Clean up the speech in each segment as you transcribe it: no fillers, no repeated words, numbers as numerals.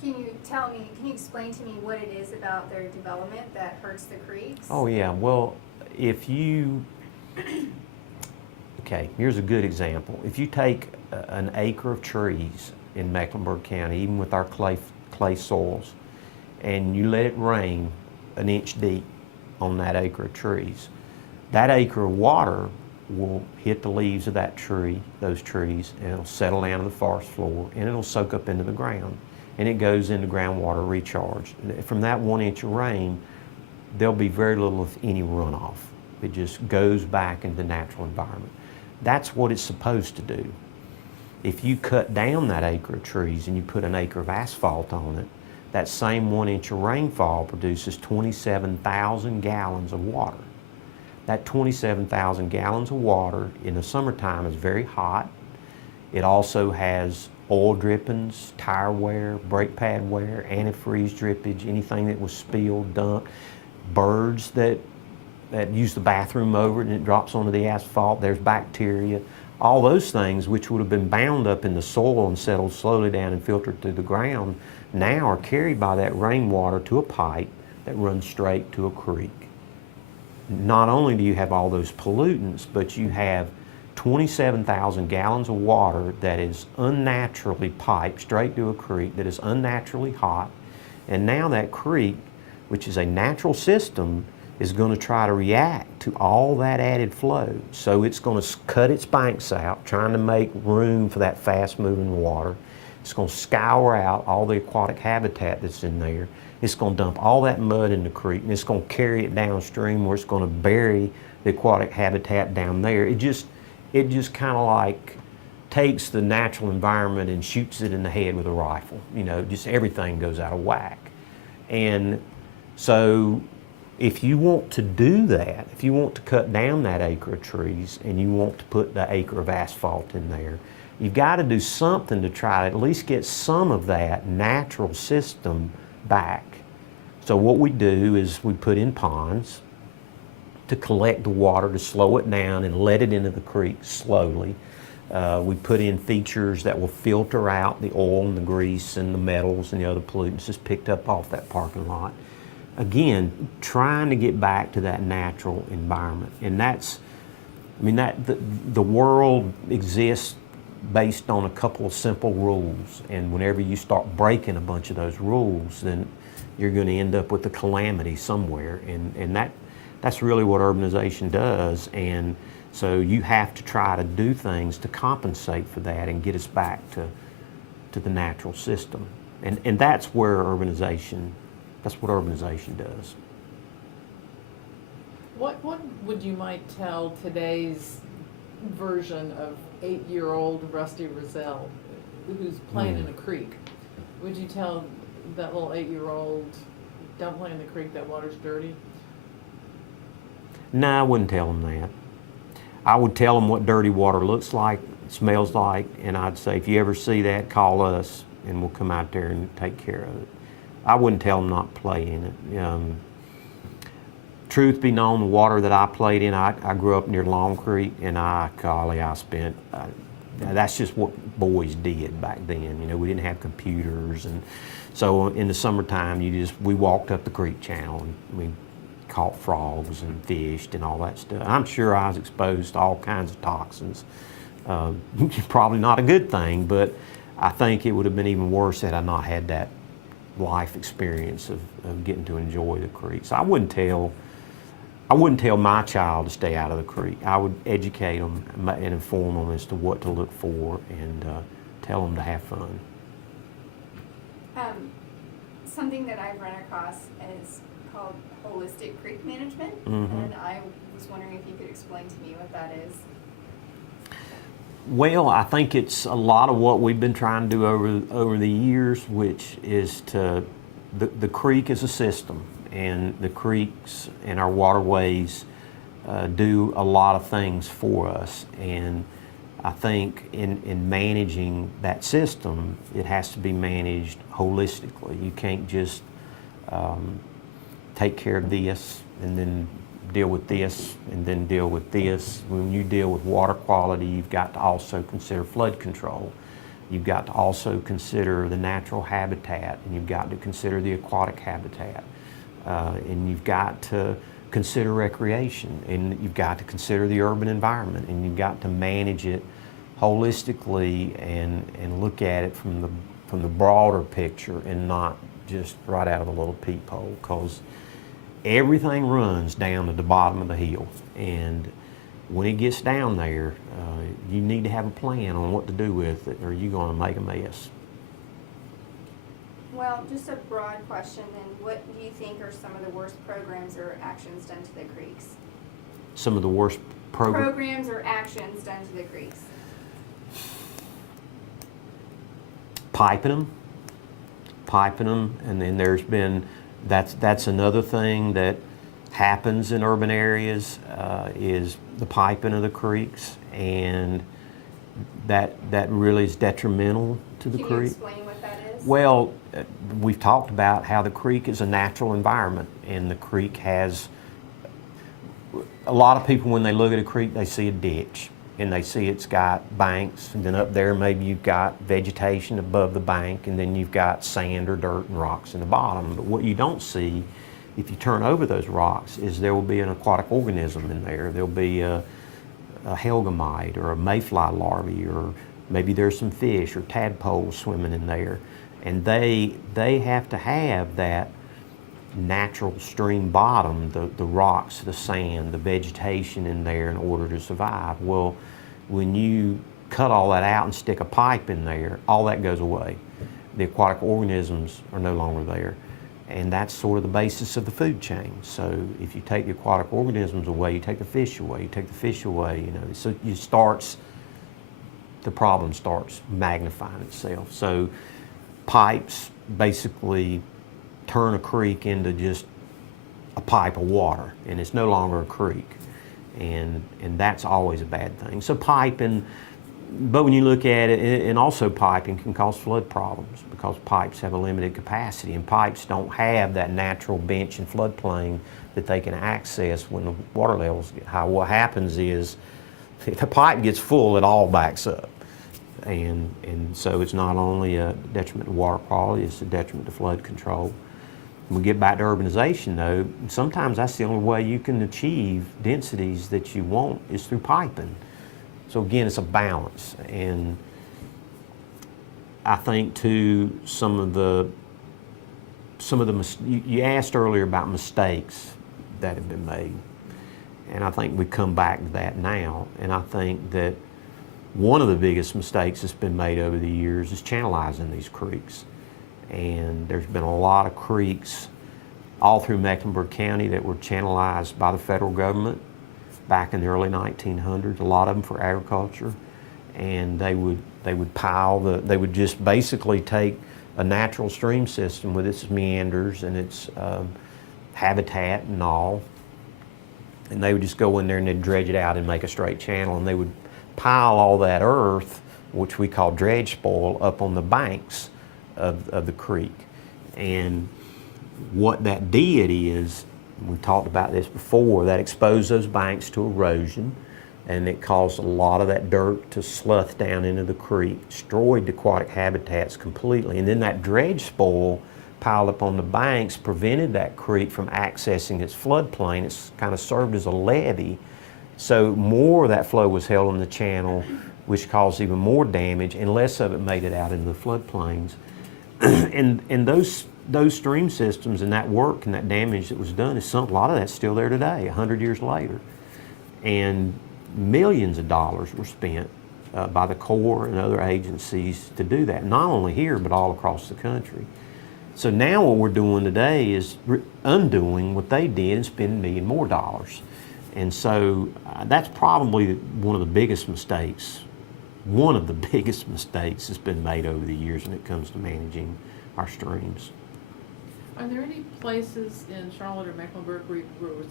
Can you explain to me what it is about their development that hurts the creeks? Oh yeah, well, if you, okay, here's a good example. If you take an acre of trees in Mecklenburg County, even with our clay soils, and you let it rain an inch deep on that acre of trees, that acre of water will hit the leaves of that tree, those trees, and it'll settle down to the forest floor, and it'll soak up into the ground, and it goes into groundwater recharge. From that 1 inch of rain, there'll be very little, if any, runoff. It just goes back into the natural environment. That's what it's supposed to do. If you cut down that acre of trees and you put an acre of asphalt on it, that same 1 inch of rainfall produces 27,000 gallons of water. That 27,000 gallons of water in the summertime is very hot. It also has oil drippings, tire wear, brake pad wear, antifreeze drippage, anything that was spilled, dumped, birds that use the bathroom over it and it drops onto the asphalt, there's bacteria. All those things which would have been bound up in the soil and settled slowly down and filtered through the ground now are carried by that rainwater to a pipe that runs straight to a creek. Not only do you have all those pollutants, but you have 27,000 gallons of water that is unnaturally piped straight to a creek that is unnaturally hot. And now that creek, which is a natural system, is going to try to react to all that added flow. So it's going to cut its banks out, trying to make room for that fast-moving water. It's going to scour out all the aquatic habitat that's in there. It's going to dump all that mud in the creek, and it's going to carry it downstream where it's going to bury the aquatic habitat down there. It just kind of like takes the natural environment and shoots it in the head with a rifle. You know, just everything goes out of whack. And so if you want to do that, if you want to cut down that acre of trees and you want to put the acre of asphalt in there, you've got to do something to try to at least get some of that natural system back. So what we do is we put in ponds to collect the water, to slow it down and let it into the creek slowly. We put in features that will filter out the oil and the grease and the metals and the other pollutants that's picked up off that parking lot. Again, trying to get back to that natural environment. And that's, I mean, the world exists based on a couple of simple rules. And whenever you start breaking a bunch of those rules, then you're going to end up with a calamity somewhere. And that's really what urbanization does. And so you have to try to do things to compensate for that and get us back to the natural system. And that's where urbanization, that's what urbanization does. What would you might tell today's version of 8-year-old Rusty Rozzelle who's playing in a creek? Would you tell that little 8-year-old, don't play in the creek, that water's dirty? No, I wouldn't tell them that. I would tell them what dirty water looks like, smells like, and I'd say, if you ever see that, call us and we'll come out there and take care of it. I wouldn't tell them not to play in it. Truth be known, the water that I played in, I grew up near Long Creek, and that's just what boys did back then. You know, we didn't have computers, and so in the summertime, we walked up the creek channel and we caught frogs and fished and all that stuff. I'm sure I was exposed to all kinds of toxins. Probably not a good thing, but I think it would have been even worse had I not had that life experience of getting to enjoy the creek. So I wouldn't tell my child to stay out of the creek. I would educate them and inform them as to what to look for and tell them to have fun. Something that I've run across is called holistic creek management, and I was wondering if you could explain to me what that is. Well, I think it's a lot of what we've been trying to do over the years, which is the creek is a system, and the creeks and our waterways do a lot of things for us. And I think in managing that system, it has to be managed holistically. You can't just take care of this and then deal with this and then deal with this. When you deal with water quality, you've got to also consider flood control. You've got to also consider the natural habitat, and you've got to consider the aquatic habitat, and you've got to consider recreation, and you've got to consider the urban environment, and you've got to manage it holistically and look at it from the broader picture and not just right out of a little peephole, because everything runs down to the bottom of the hill, and when it gets down there, you need to have a plan on what to do with it, or you're going to make a mess. Well, just a broad question then, what do you think are some of the worst programs or actions done to the creeks? Some of the worst Programs or actions done to the creeks? piping them, and then there's been, that's another thing that happens in urban areas, is the piping of the creeks, and that really is detrimental to the Can creek. you explain what that is? Well, we've talked about how the creek is a natural environment, and the creek has, a lot of people when they look at a creek, they see a ditch, and they see it's got banks, and then up there maybe you've got vegetation above the bank, and then you've got sand or dirt and rocks in the bottom. But what you don't see, if you turn over those rocks, is there will be an aquatic organism in there. There'll be a helgamite or a mayfly larvae, or maybe there's some fish or tadpoles swimming in there. And they have to have that natural stream bottom, the rocks, the sand, the vegetation in there in order to survive. Well, when you cut all that out and stick a pipe in there, all that goes away. The aquatic organisms are no longer there. And that's sort of the basis of the food chain. So if you take the aquatic organisms away, you take the fish away, you take the fish away, you know, so the problem starts magnifying itself. So pipes basically turn a creek into just a pipe of water, and it's no longer a creek. And that's always a bad thing. So piping, but when you look at it, and also piping can cause flood problems because pipes have a limited capacity, and pipes don't have that natural bench and floodplain that they can access when the water levels get high. What happens is, if the pipe gets full, it all backs up. And so it's not only a detriment to water quality, it's a detriment to flood control. When we get back to urbanization though, sometimes that's the only way you can achieve densities that you want is through piping. So again, it's a balance. And I think too, you asked earlier about mistakes that have been made. And I think we come back to that now. And I think that one of the biggest mistakes that's been made over the years is channelizing these creeks. And there's been a lot of creeks all through Mecklenburg County that were channelized by the federal government back in the early 1900s, a lot of them for agriculture. And they would just basically take a natural stream system with its meanders and its habitat and all, and they would just go in there and they'd dredge it out and make a straight channel, and they would pile all that earth, which we call dredge spoil, up on the banks of the creek. And what that did is, we talked about this before, that exposed those banks to erosion, and it caused a lot of that dirt to slough down into the creek, destroyed the aquatic habitats completely. And then that dredge spoil piled up on the banks prevented that creek from accessing its floodplain. It's kind of served as a levee. So more of that flow was held in the channel, which caused even more damage, and less of it made it out into the floodplains. and those stream systems and that work and that damage that was done, a lot of that's still there today, 100 years later. And millions of dollars were spent by the Corps and other agencies to do that, not only here, but all across the country. So now what we're doing today is undoing what they did and spending $1 million more dollars. And so that's probably one of the biggest mistakes that's been made over the years when it comes to managing our streams. Are there any places in Charlotte or Mecklenburg where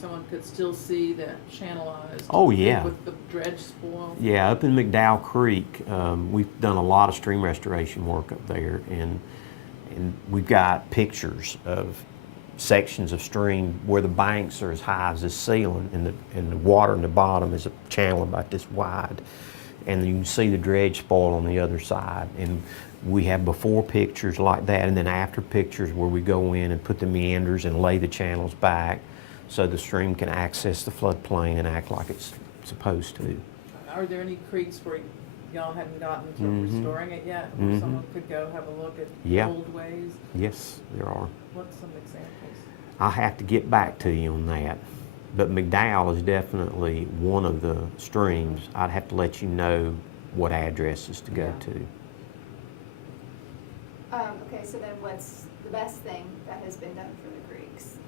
someone could still see that channelized? Oh, yeah. With the dredge spoil? Yeah, up in McDowell Creek, we've done a lot of stream restoration work up there, and we've got pictures of sections of stream where the banks are as high as this ceiling, and the water in the bottom is a channel about this wide. and you can see the dredge spoil on the other side. And we have before pictures like that, and then after pictures where we go in and put the meanders and lay the channels back so the stream can access the floodplain and act like it's supposed to. Are there any creeks where y'all hadn't gotten to Mhm. restoring it yet? Where Mhm. someone could go have a look at Yeah. old ways? Yes, there are. What's some examples? I'll have to get back to you on that. But McDowell is definitely one of the streams. I'd have to let you know what addresses to go Yeah. to. Okay, so then what's the best thing that has been done for the creeks?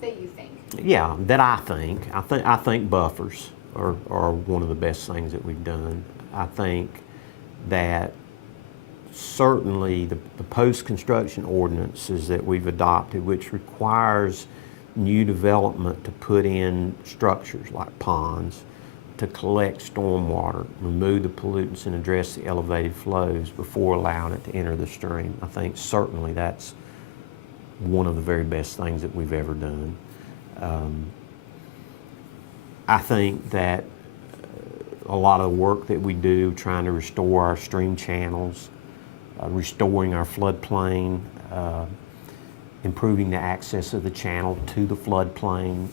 That you think? Yeah, that I think buffers are one of the best things that we've done. I think that certainly the post-construction ordinances that we've adopted, which requires new development to put in structures like ponds to collect stormwater, remove the pollutants and address the elevated flows before allowing it to enter the stream. I think certainly that's one of the very best things that we've ever done. I think that a lot of the work that we do trying to restore our stream channels, restoring our floodplain, improving the access of the channel to the floodplain,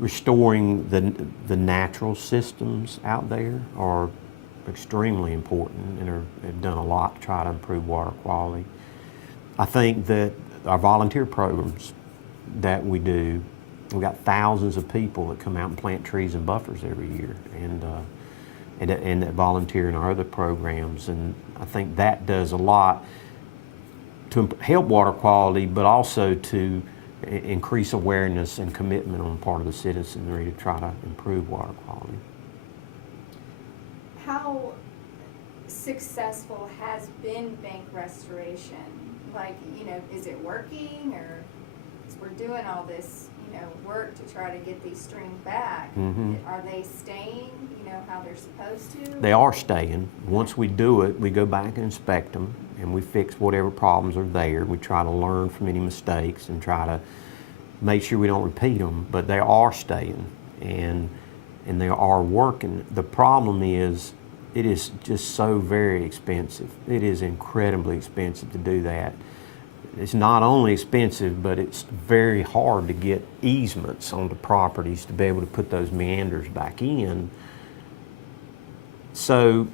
restoring the natural systems out there are extremely important and have done a lot to try to improve water quality. I think that our volunteer programs that we do, we've got thousands of people that come out and plant trees and buffers every year and that volunteer in our other programs, and I think that does a lot to help water quality, but also to increase awareness and commitment on the part of the citizenry to try to improve water quality. How successful has been bank restoration? Like, is it working, or 'cause we're doing all this, work to try to get these streams back? Mhm. Are they staying, how they're supposed to? They are staying. Once we do it, we go back and inspect them, and we fix whatever problems are there. We try to learn from any mistakes and try to make sure we don't repeat them, but they are staying, and they are working. The problem is, it is just so very expensive. It is incredibly expensive to do that. It's not only expensive, but it's very hard to get easements onto properties to be able to put those meanders back in. So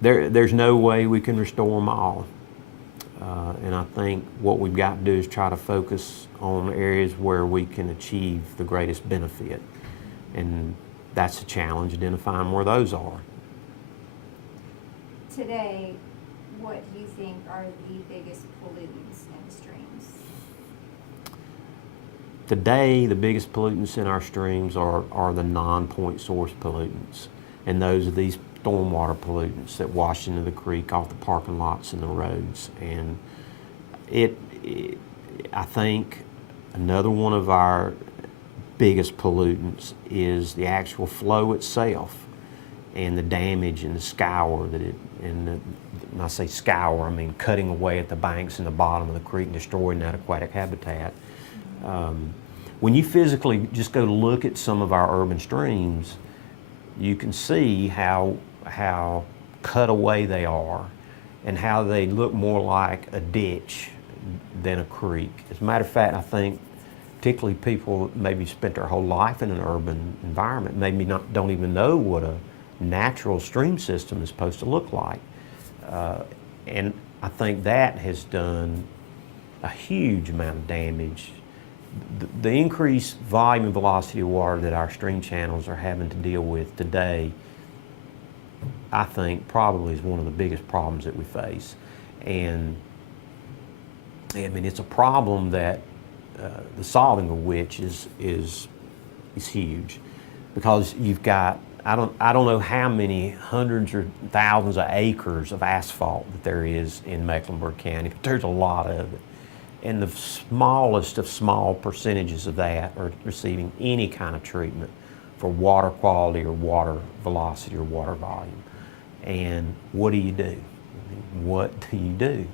there's no way we can restore them all. And I think what we've got to do is try to focus on areas where we can achieve the greatest benefit. And that's a challenge, identifying where those are. Today, what do you think are the biggest pollutants in streams? Today, the biggest pollutants in our streams are the non-point source pollutants. And those are these stormwater pollutants that wash into the creek off the parking lots and the roads. And I think another one of our biggest pollutants is the actual flow itself and the damage and the scour that when I say scour, I mean cutting away at the banks and the bottom of the creek and destroying that aquatic habitat. When you physically just go to look at some of our urban streams, you can see how cut away they are and how they look more like a ditch than a creek. As a matter of fact, I think particularly people maybe spent their whole life in an urban environment, maybe don't even know what a natural stream system is supposed to look like. And I think that has done a huge amount of damage. The increased volume and velocity of water that our stream channels are having to deal with today, I think probably is one of the biggest problems that we face. And I mean, it's a problem that the solving of which is huge, because you've got, I don't know how many hundreds or thousands of acres of asphalt that there is in Mecklenburg County, but there's a lot of it. And the smallest of small percentages of that are receiving any kind of treatment for water quality or water velocity or water volume. And what do you do? I mean, what do you do?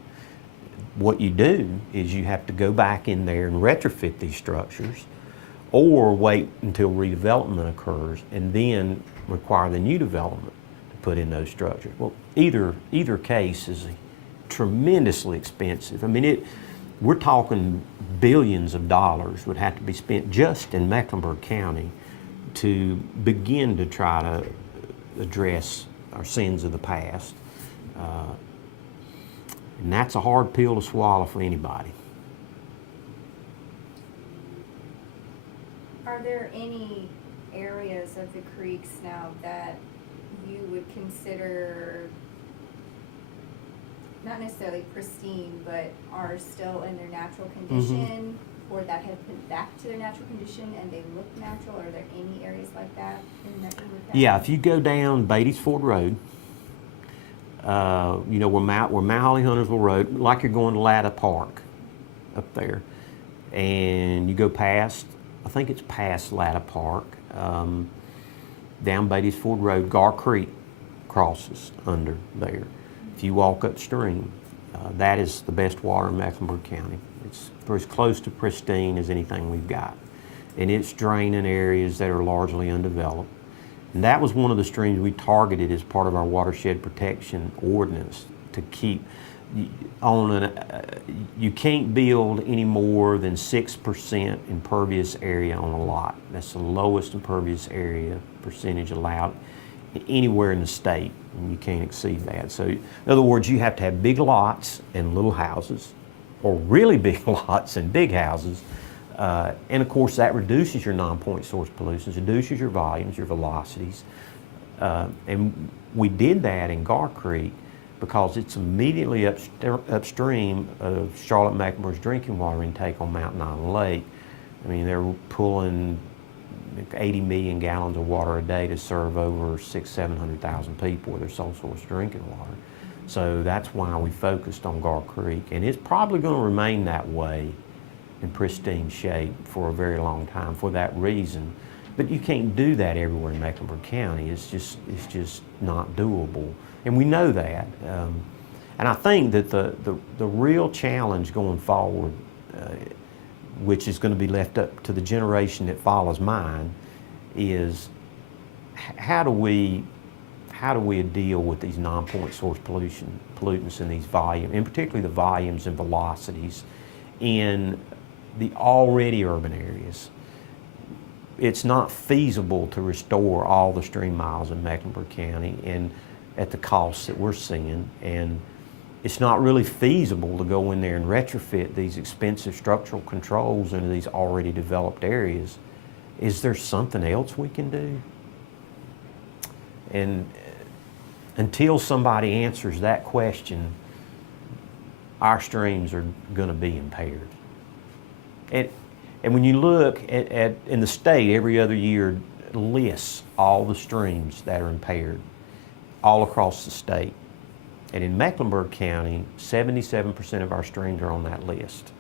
What you do is you have to go back in there and retrofit these structures, or wait until redevelopment occurs and then require the new development to put in those structures. Well, either case is tremendously expensive. I mean, we're talking billions of dollars would have to be spent just in Mecklenburg County to begin to try to address our sins of the past. And that's a hard pill to swallow for anybody. Are there any areas of the creeks now that you would consider not necessarily pristine, but are still in their natural condition, or that have been back to their natural condition and they look natural? Are there any areas like that in Mecklenburg County? Yeah, if you go down Beatty's Ford Road, you know, where Mount Holly Huntersville Road, like you're going to Latta Park up there, and you go past, I think it's past Latta Park, down Beatty's Ford Road, Gar Creek crosses under there. If you walk upstream, that is the best water in Mecklenburg County. It's as close to pristine as anything we've got. And it's draining areas that are largely undeveloped. And that was one of the streams we targeted as part of our watershed protection ordinance to keep you can't build any more than 6% impervious area on a lot. That's the lowest impervious area percentage allowed anywhere in the state, and you can't exceed that. So in other words, you have to have big lots and little houses, or really big lots and big houses. And of course that reduces your non-point source pollutants, reduces your volumes, your velocities. And we did that in Gar Creek because it's immediately upstream of Charlotte-Mecklenburg's drinking water intake on Mountain Island Lake. I mean, they're pulling 80 million gallons of water a day to serve over 700,000 people with their sole source drinking water. So that's why we focused on Gar Creek. And it's probably going to remain that way in pristine shape for a very long time for that reason. But you can't do that everywhere in Mecklenburg County. It's just not doable. And we know that. And I think that the real challenge going forward, which is going to be left up to the generation that follows mine, is how do we deal with these non-point source pollutants and these volumes, and particularly the volumes and velocities in the already urban areas. It's not feasible to restore all the stream miles in Mecklenburg County and at the costs that we're seeing, and it's not really feasible to go in there and retrofit these expensive structural controls into these already developed areas. Is there something else we can do? And until somebody answers that question, our streams are going to be impaired. And when you look at in the state, every other year lists all the streams that are impaired all across the state. And in Mecklenburg County, 77% of our streams are on that list.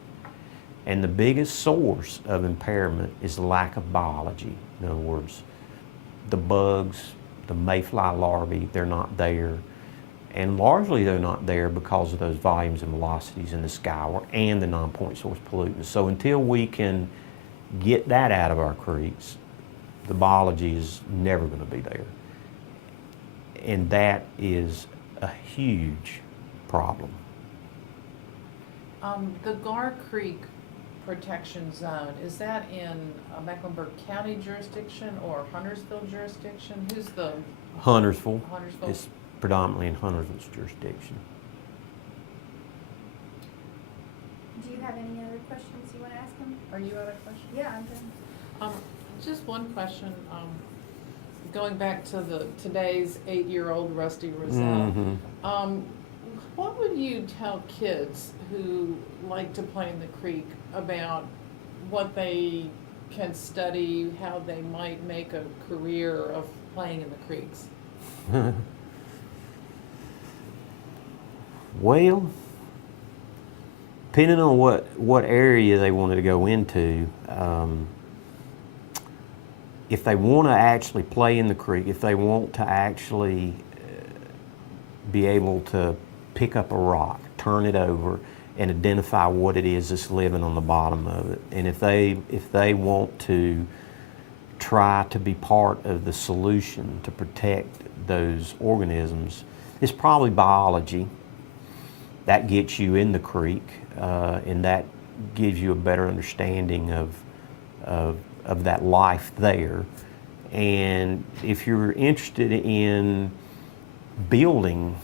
And the biggest source of impairment is the lack of biology. In other words, the bugs, the mayfly larvae, they're not there. And largely they're not there because of those volumes and velocities in the skywater and the non-point source pollutants. So until we can get that out of our creeks, the biology is never going to be there. And that is a huge problem. The Gar Creek Protection Zone, is that in Mecklenburg County jurisdiction or Huntersville jurisdiction? Who's the? Huntersville. Huntersville? It's predominantly in Huntersville's jurisdiction. Do you have any other questions you want to ask them? Are you out of question? Yeah, I'm done. Just one question. Going back to today's 8-year-old Rusty Rozzelle. What would you tell kids who like to play in the creek about what they can study, how they might make a career of playing in the creeks? Well, depending on what area they wanted to go into, if they want to actually play in the creek, if they want to actually be able to pick up a rock, turn it over, and identify what it is that's living on the bottom of it. And if they want to try to be part of the solution to protect those organisms, it's probably biology. That gets you in the creek, and that gives you a better understanding of that life there. And if you're interested in building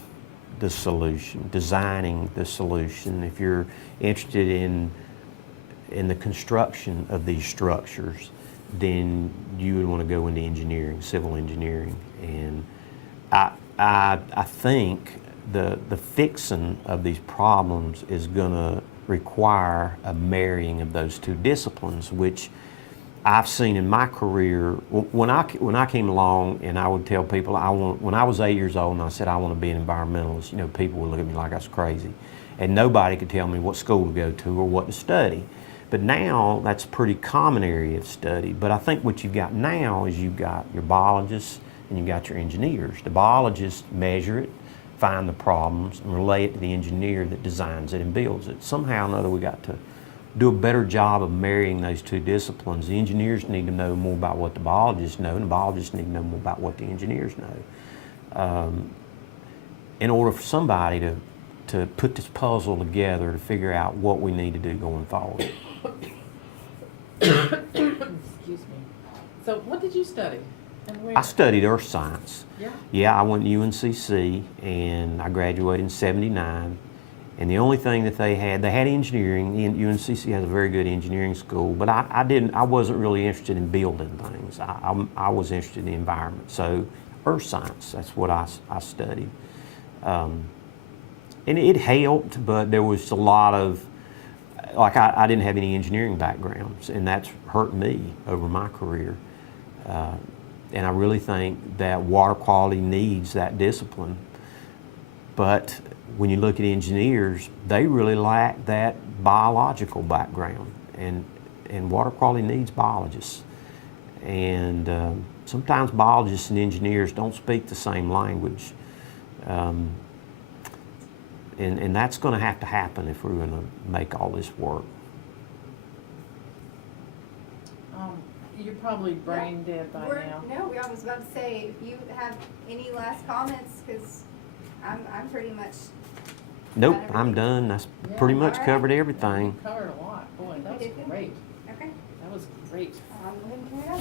the solution, designing the solution, if you're interested in the construction of these structures, then you would want to go into engineering, civil engineering. And I think the fixing of these problems is going to require a marrying of those two disciplines, which I've seen in my career. When I came along and I would tell people when I was 8 years old and I said I want to be an environmentalist, people would look at me like I was crazy, and nobody could tell me what school to go to or what to study. But now that's a pretty common area of study. But I think what you've got now is you've got your biologists and you've got your engineers. The biologists measure it, find the problems, and relay it to the engineer that designs it and builds it. Somehow or another we got to do a better job of marrying those two disciplines. The engineers need to know more about what the biologists know, and the biologists need to know more about what the engineers know. In order for somebody to put this puzzle together to figure out what we need to do going forward. Excuse me. So what did you study? And where? I studied earth science. Yeah. Yeah, I went to UNCC and I graduated in '79. And the only thing that they had engineering. UNCC has a very good engineering school, but I wasn't really interested in building things. I was interested in the environment. So earth science, that's what I studied. And it helped, but there was a lot of, I didn't have any engineering backgrounds, and that's hurt me over my career. And I really think that water quality needs that discipline. But when you look at engineers, they really lack that biological background, and water quality needs biologists. And sometimes biologists and engineers don't speak the same language. And that's going to have to happen if we're going to make all this work. You're probably brain dead by now. No, I was about to say, if you have any last comments, because I'm pretty much. Nope, done I'm everything. done. That's Yeah. pretty much All right. covered You everything. covered a lot. Boy, that was great. Okay. That was great. Go ahead and carry it on.